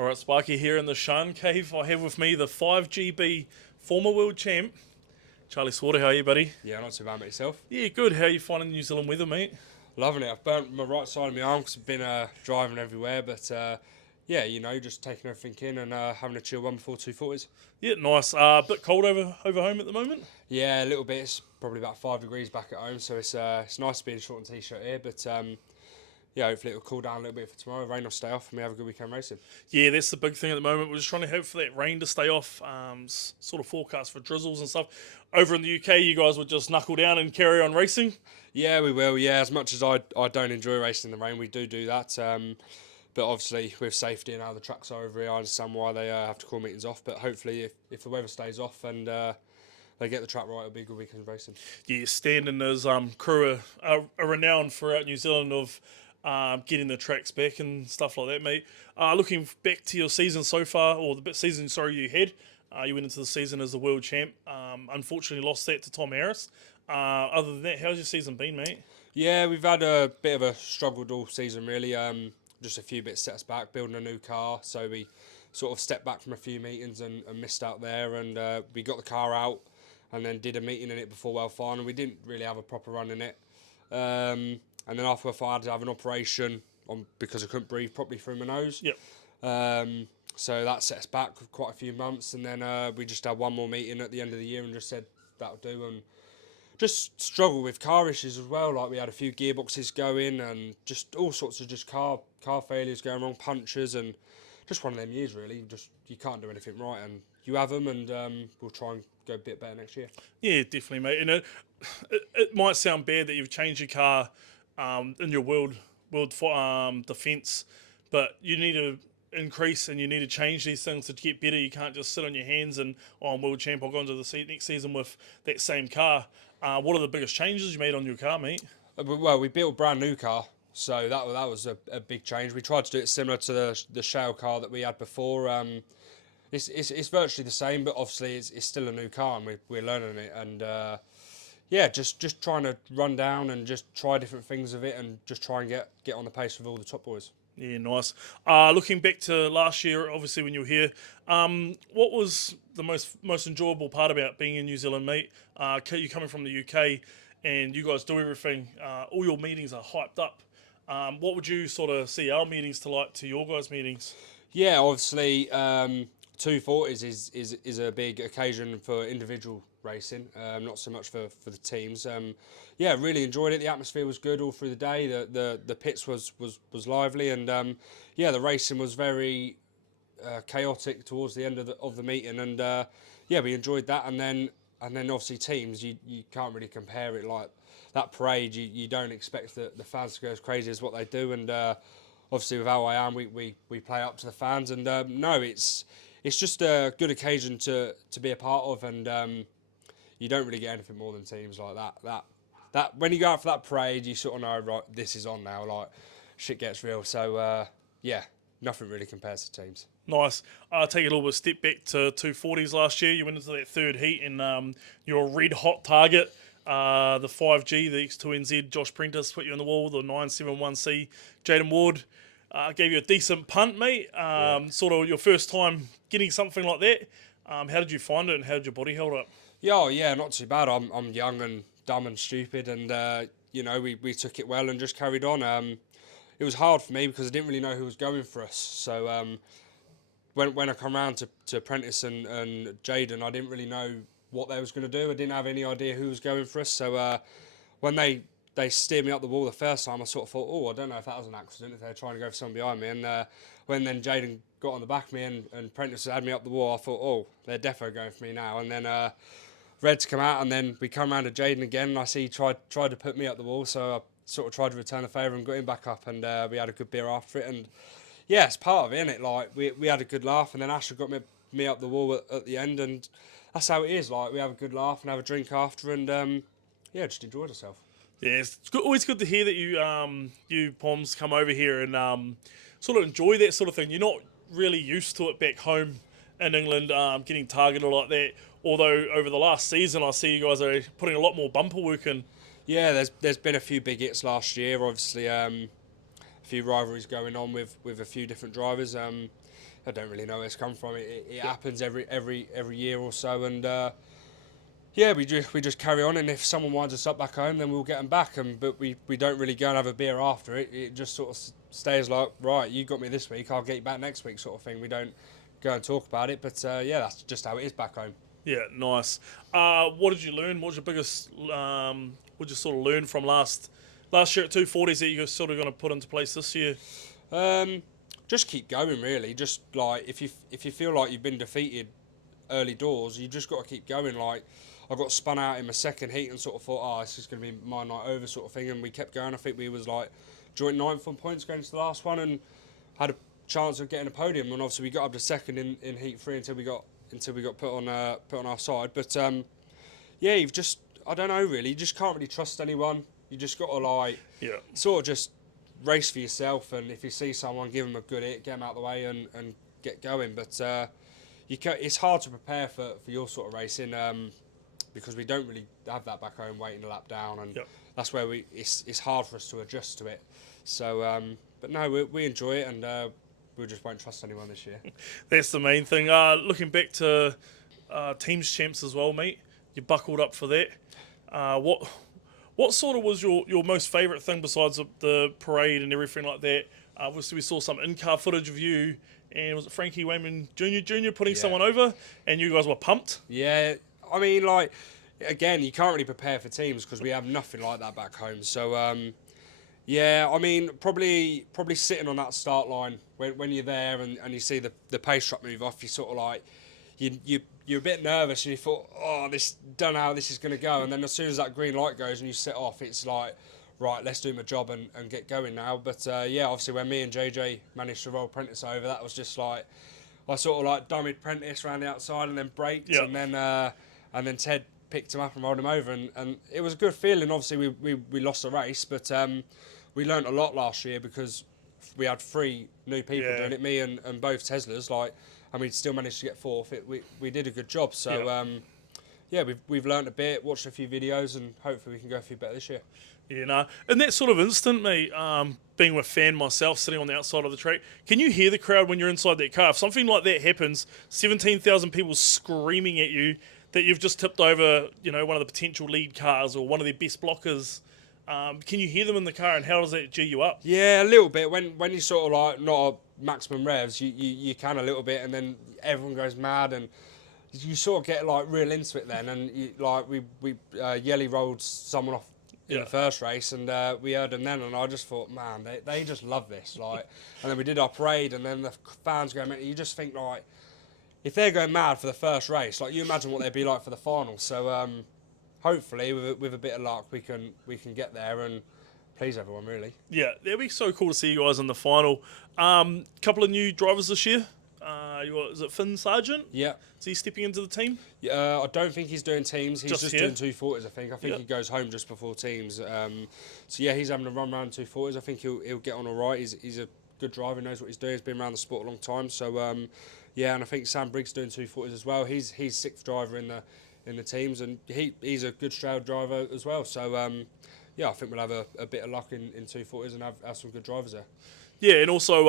All right, Sparky here in the Sharn cave. I have with me the 5GB former world champ, Charlie Slaughter. How are you, buddy? Yeah, not too bad, mate. Yourself? Yeah, good. How are you finding the New Zealand weather, mate? Loving it. I've burnt my right side of my arm because I've been driving everywhere. But yeah, just taking everything in and having a chill one before 240s. Yeah, nice. Bit cold over home at the moment. Yeah, a little bit. It's probably about 5 degrees back at home, so it's nice to be in short and t-shirt here. But yeah, hopefully it'll cool down a little bit for tomorrow. Rain will stay off, and we have a good weekend racing. Yeah, that's the big thing at the moment. We're just trying to hope for that rain to stay off. Sort of forecast for drizzles and stuff. Over in the UK, you guys would just knuckle down and carry on racing. Yeah, we will. Yeah, as much as I don't enjoy racing in the rain, we do that. But obviously, with safety and how the tracks are over here, I understand why they have to call meetings off. But hopefully, if the weather stays off and they get the track right, it'll be a good weekend racing. Yeah, Stan and his crew are renowned throughout New Zealand of getting the tracks back and stuff like that, mate. Looking back to your season so far, or the season, sorry, you had, you went into the season as the world champ. Unfortunately, lost that to Tom Harris. Other than that, how's your season been, mate? Yeah, we've had a bit of a struggled all season, really. Just a few bits set us back, building a new car, so we sort of stepped back from a few meetings and missed out there, and we got the car out and then did a meeting in it before Well Final. We didn't really have a proper run in it. And then after I had to have an operation because I couldn't breathe properly through my nose. Yep. So that set us back for quite a few months, and then we just had one more meeting at the end of the year and just said that'll do, and just struggle with car issues as well. Like we had a few gearboxes going and just all sorts of just car failures going wrong, punctures, and just one of them years really. Just you can't do anything right, and you have them, and we'll try and go a bit better next year. Yeah, definitely, mate. And it might sound bad that you've changed your car in your world defence, but you need to increase and you need to change these things to get better. You can't just sit on your hands and, oh, I'm world champ, I'll go into the next season with that same car. What are the biggest changes you made on your car, mate? Well, we built a brand new car, so that was a big change. We tried to do it similar to the shell car that we had before. It's virtually the same, but obviously it's still a new car, and we're learning it. And yeah, just trying to run down and just try different things with it, and just try and get on the pace with all the top boys. Yeah, nice. Looking back to last year, obviously when you were here, what was the most enjoyable part about being in New Zealand, mate? You coming from the UK, and you guys do everything. All your meetings are hyped up. What would you sort of see our meetings to your guys' meetings? Yeah, obviously, 240s is a big occasion for individual racing, not so much for the teams. Yeah, really enjoyed it. The atmosphere was good all through the day. The pits was lively, and yeah, the racing was very chaotic towards the end of the meeting, and yeah, we enjoyed that. And then obviously teams, you can't really compare it. Like that parade, you don't expect the fans to go as crazy as what they do, and obviously with how I am, we play up to the fans, and no, it's just a good occasion to be a part of, and you don't really get anything more than teams like that when you go out for that parade, you sort of know, right, this is on now, like shit gets real. So yeah, nothing really compares to teams. Nice. Take a little bit of step back to 240s last year. You went into that third heat, and you're a red hot target. The 5G, the X2NZ, Josh Prentice put you on the wall. The 971C, Jaden Ward gave you a decent punt, mate. Sort of your first time getting something like that. How did you find it, and how did your body hold up? Yeah, not too bad. I'm young and dumb and stupid, and we took it well and just carried on. It was hard for me because I didn't really know who was going for us. So when I come around to Prentice and Jaden, I didn't really know what they was going to do. I didn't have any idea who was going for us. So when they steered me up the wall the first time, I sort of thought, oh, I don't know if that was an accident, if they're trying to go for someone behind me. And when then Jaden got on the back of me and Prentice had me up the wall, I thought, oh, they're defo going for me now. And then Red's come out, and then we come around to Jaden again, and I see he tried to put me up the wall, so I sort of tried to return the favour and got him back up, and we had a good beer after it. And yeah, it's part of it, innit? Like we had a good laugh, and then Asher got me up the wall at the end, and that's how it is. Like we have a good laugh and have a drink after, and yeah, just enjoyed ourselves. Yeah, it's always good to hear that you Poms come over here and sort of enjoy that sort of thing. You're not really used to it back home in England, getting targeted like that. Although over the last season, I see you guys are putting a lot more bumper work in. Yeah, there's been a few big hits last year. Obviously, few rivalries going on with a few different drivers. I don't really know where it's come from. It happens every year or so, and yeah, we just carry on. And if someone winds us up back home, then we'll get them back. But we don't really go and have a beer after it. It just sort of stays like, right, you got me this week, I'll get you back next week, sort of thing. We don't go and talk about it. But yeah, that's just how it is back home. Yeah, nice. What did you learn? What was your biggest? What did you sort of learn from last year at 240s that you're sort of going to put into place this year? Just keep going, really. Just like if you feel like you've been defeated early doors, you just got to keep going. Like I got spun out in my second heat and sort of thought, oh, this is going to be my night over, sort of thing. And we kept going. I think we was like joint ninth on points going to the last one, and had a chance of getting a podium. And obviously we got up to second in heat 3 until we got put on our side. But yeah, you've just, I don't know, really. You just can't really trust anyone. You just got to like sort of just race for yourself, and if you see someone, give them a good hit, get them out of the way, and get going. But it's hard to prepare for your sort of racing because we don't really have that back home waiting a lap down, and that's where it's hard for us to adjust to it. So, but no, we enjoy it, and we just won't trust anyone this year. That's the main thing. Looking back to teams champs as well, mate. You buckled up for that. What sort of was your most favourite thing besides the parade and everything like that? Obviously, we saw some in-car footage of you, and was it Frankie Wayman Jr. putting someone over, and you guys were pumped? Yeah, I mean, like, again, you can't really prepare for teams because we have nothing like that back home. So, yeah, I mean, probably sitting on that start line when you're there and you see the pace truck move off, you sort of like, you're a bit nervous and you thought, oh, don't know how this is going to go. And then as soon as that green light goes and you set off, it's like, right, let's do my job and get going now. But yeah, obviously when me and JJ managed to roll Prentice over, that was just like, I sort of like dummied Prentice around the outside and then braked, and then Ted picked him up and rolled him over, and it was a good feeling. Obviously we lost the race, but we learnt a lot last year because we had 3 new people doing it, me and both Teslas, like, and we still managed to get 4th. We did a good job. So yeah, we've learnt a bit, watched a few videos, and hopefully we can go a few better this year. Yeah, no. In that sort of instant, mate, being a fan myself, sitting on the outside of the track, can you hear the crowd when you're inside that car? If something like that happens, 17,000 people screaming at you that you've just tipped over, one of the potential lead cars or one of their best blockers, can you hear them in the car, and how does that G you up? Yeah, a little bit. When you sort of like not at maximum revs, you can a little bit, and then everyone goes mad, and you sort of get like real into it then. And we Yelly rolled someone off in the first race, and we heard them then, and I just thought, man, they just love this. Like, and then we did our parade, and then the fans going mad. You just think, like, if they're going mad for the first race, like, you imagine what they'd be like for the final. So hopefully, with a bit of luck, we can get there and please everyone, really. Yeah, it'd be so cool to see you guys in the final. Couple of new drivers this year. Is it Finn Sargent? Yeah. Is he stepping into the team? I don't think he's doing teams. He's just doing 240s, I think. I think he goes home just before teams. So yeah, he's having a run around 240s. I think he'll get on all right. He's a good driver, knows what he's doing. He's been around the sport a long time. So yeah, and I think Sam Briggs doing 240s as well. He's 6th driver in the teams, and he's a good Stroud driver as well. So yeah, I think we'll have a bit of luck in 240s and have some good drivers there. Yeah, and also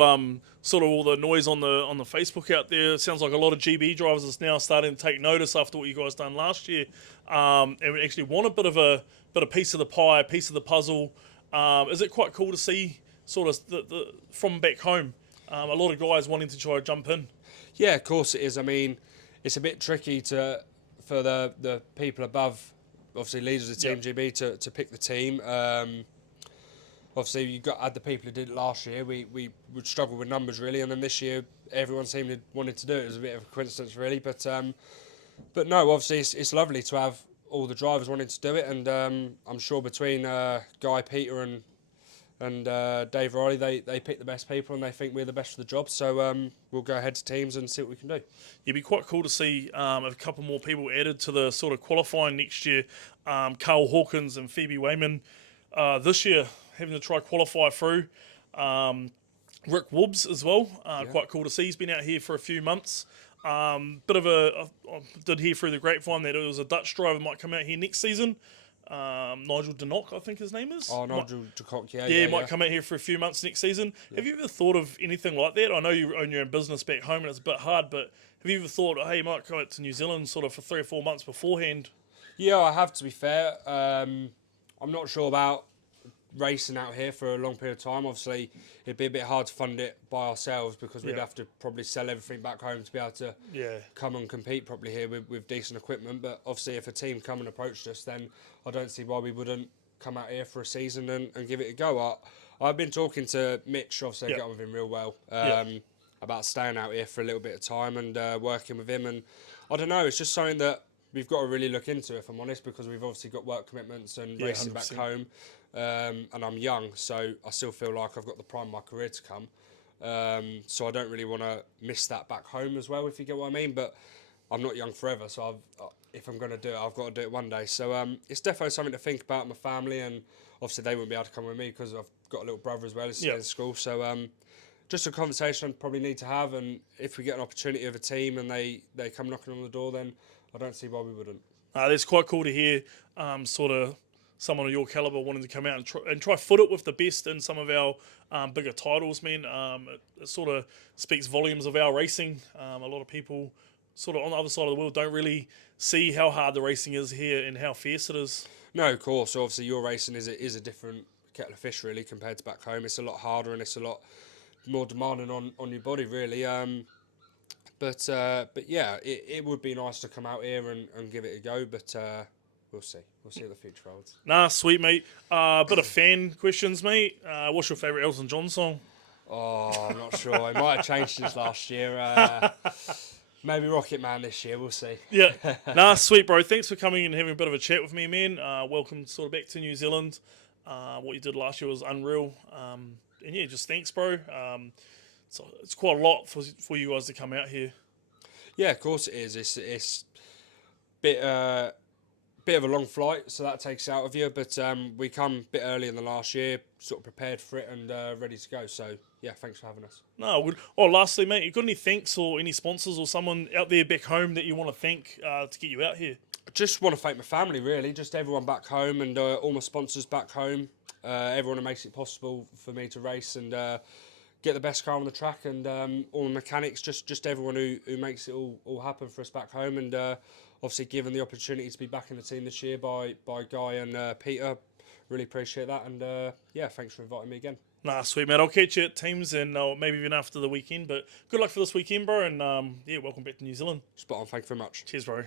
sort of all the noise on the Facebook out there. It sounds like a lot of GB drivers is now starting to take notice after what you guys done last year, and we actually want a bit of a piece of the pie, a piece of the puzzle. Is it quite cool to see sort of the from back home? A lot of guys wanting to try to jump in. Yeah, of course it is. I mean, it's a bit tricky for the people above, obviously leaders of Team GB, to pick the team. Obviously, you had the people who did it last year. We would struggle with numbers, really, and then this year everyone seemed to wanted to do it. It was a bit of a coincidence, really, but no, obviously it's lovely to have all the drivers wanting to do it, and I'm sure between Guy, Peter, and Dave Riley, they pick the best people, and they think we're the best for the job. So we'll go ahead to teams and see what we can do. It'd be quite cool to see a couple more people added to the sort of qualifying next year. Carl Hawkins and Phoebe Wayman this year, having to try qualify through. Rick Wobbs as well. Quite cool to see. He's been out here for a few months. I did hear through the grapevine that it was a Dutch driver might come out here next season. Nigel Denock, I think his name is. Oh, Nigel DeCock, Yeah, he might come out here for a few months next season. Have you ever thought of anything like that? I know you own your own business back home and it's a bit hard, but have you ever thought, hey, you might come out to New Zealand sort of for 3 or 4 months beforehand? Yeah, I have, to be fair. I'm not sure about racing out here for a long period of time. Obviously, it'd be a bit hard to fund it by ourselves because we'd Yeah. have to probably sell everything back home to be able to Yeah. come and compete properly here with decent equipment. But obviously, if a team come and approached us, then I don't see why we wouldn't come out here for a season and give it a go. I've been talking to Mitch, obviously, I Yeah. get on with him real well, Yeah. about staying out here for a little bit of time and working with him. And I don't know, it's just something that we've got to really look into, if I'm honest, because we've obviously got work commitments and Yeah, racing back 100%. home. And I'm young, so I still feel like I've got the prime of my career to come. So I don't really want to miss that back home as well, if you get what I mean. But I'm not young forever, so if I'm going to do it, I've got to do it one day. So it's definitely something to think about, my family, and obviously they wouldn't be able to come with me because I've got a little brother as well who's Yeah. in school. So just a conversation I probably need to have, and if we get an opportunity of a team and they come knocking on the door, then I don't see why we wouldn't. It's quite cool to hear sort of someone of your caliber wanting to come out and try foot it with the best in some of our bigger titles, man. It sort of speaks volumes of our racing. A lot of people sort of on the other side of the world don't really see how hard the racing is here and how fierce it is. No, of course. Obviously, your racing is a different kettle of fish, really, compared to back home. It's a lot harder and it's a lot more demanding on your body, really. But yeah, it would be nice to come out here and give it a go. But we'll see. We'll see what the future holds. Nah, sweet, mate. Bit of fan questions, mate. What's your favourite Elton John song? Oh, I'm not sure. It might have changed since last year. Maybe Rocket Man this year. We'll see. Yeah. Nah, sweet, bro. Thanks for coming and having a bit of a chat with me, man. Welcome sort of back to New Zealand. What you did last year was unreal. And yeah, just thanks, bro. So it's quite a lot for you guys to come out here. Yeah, of course it is. It's bit of a long flight, so that takes it out of you. But we come a bit earlier than last year, sort of prepared for it and ready to go. So yeah, thanks for having us. No, good. Oh, lastly, mate, you got any thanks or any sponsors or someone out there back home that you want to thank to get you out here? Just want to thank my family, really, just everyone back home and all my sponsors back home, everyone who makes it possible for me to race and get the best car on the track, and all the mechanics, just everyone who makes it all happen for us back home, and obviously given the opportunity to be back in the team this year by Guy and Peter. Really appreciate that, and yeah, thanks for inviting me again. Nah, sweet, mate. I'll catch you at teams and maybe even after the weekend. But good luck for this weekend, bro. And yeah, welcome back to New Zealand. Spot on, thank you very much. Cheers, bro.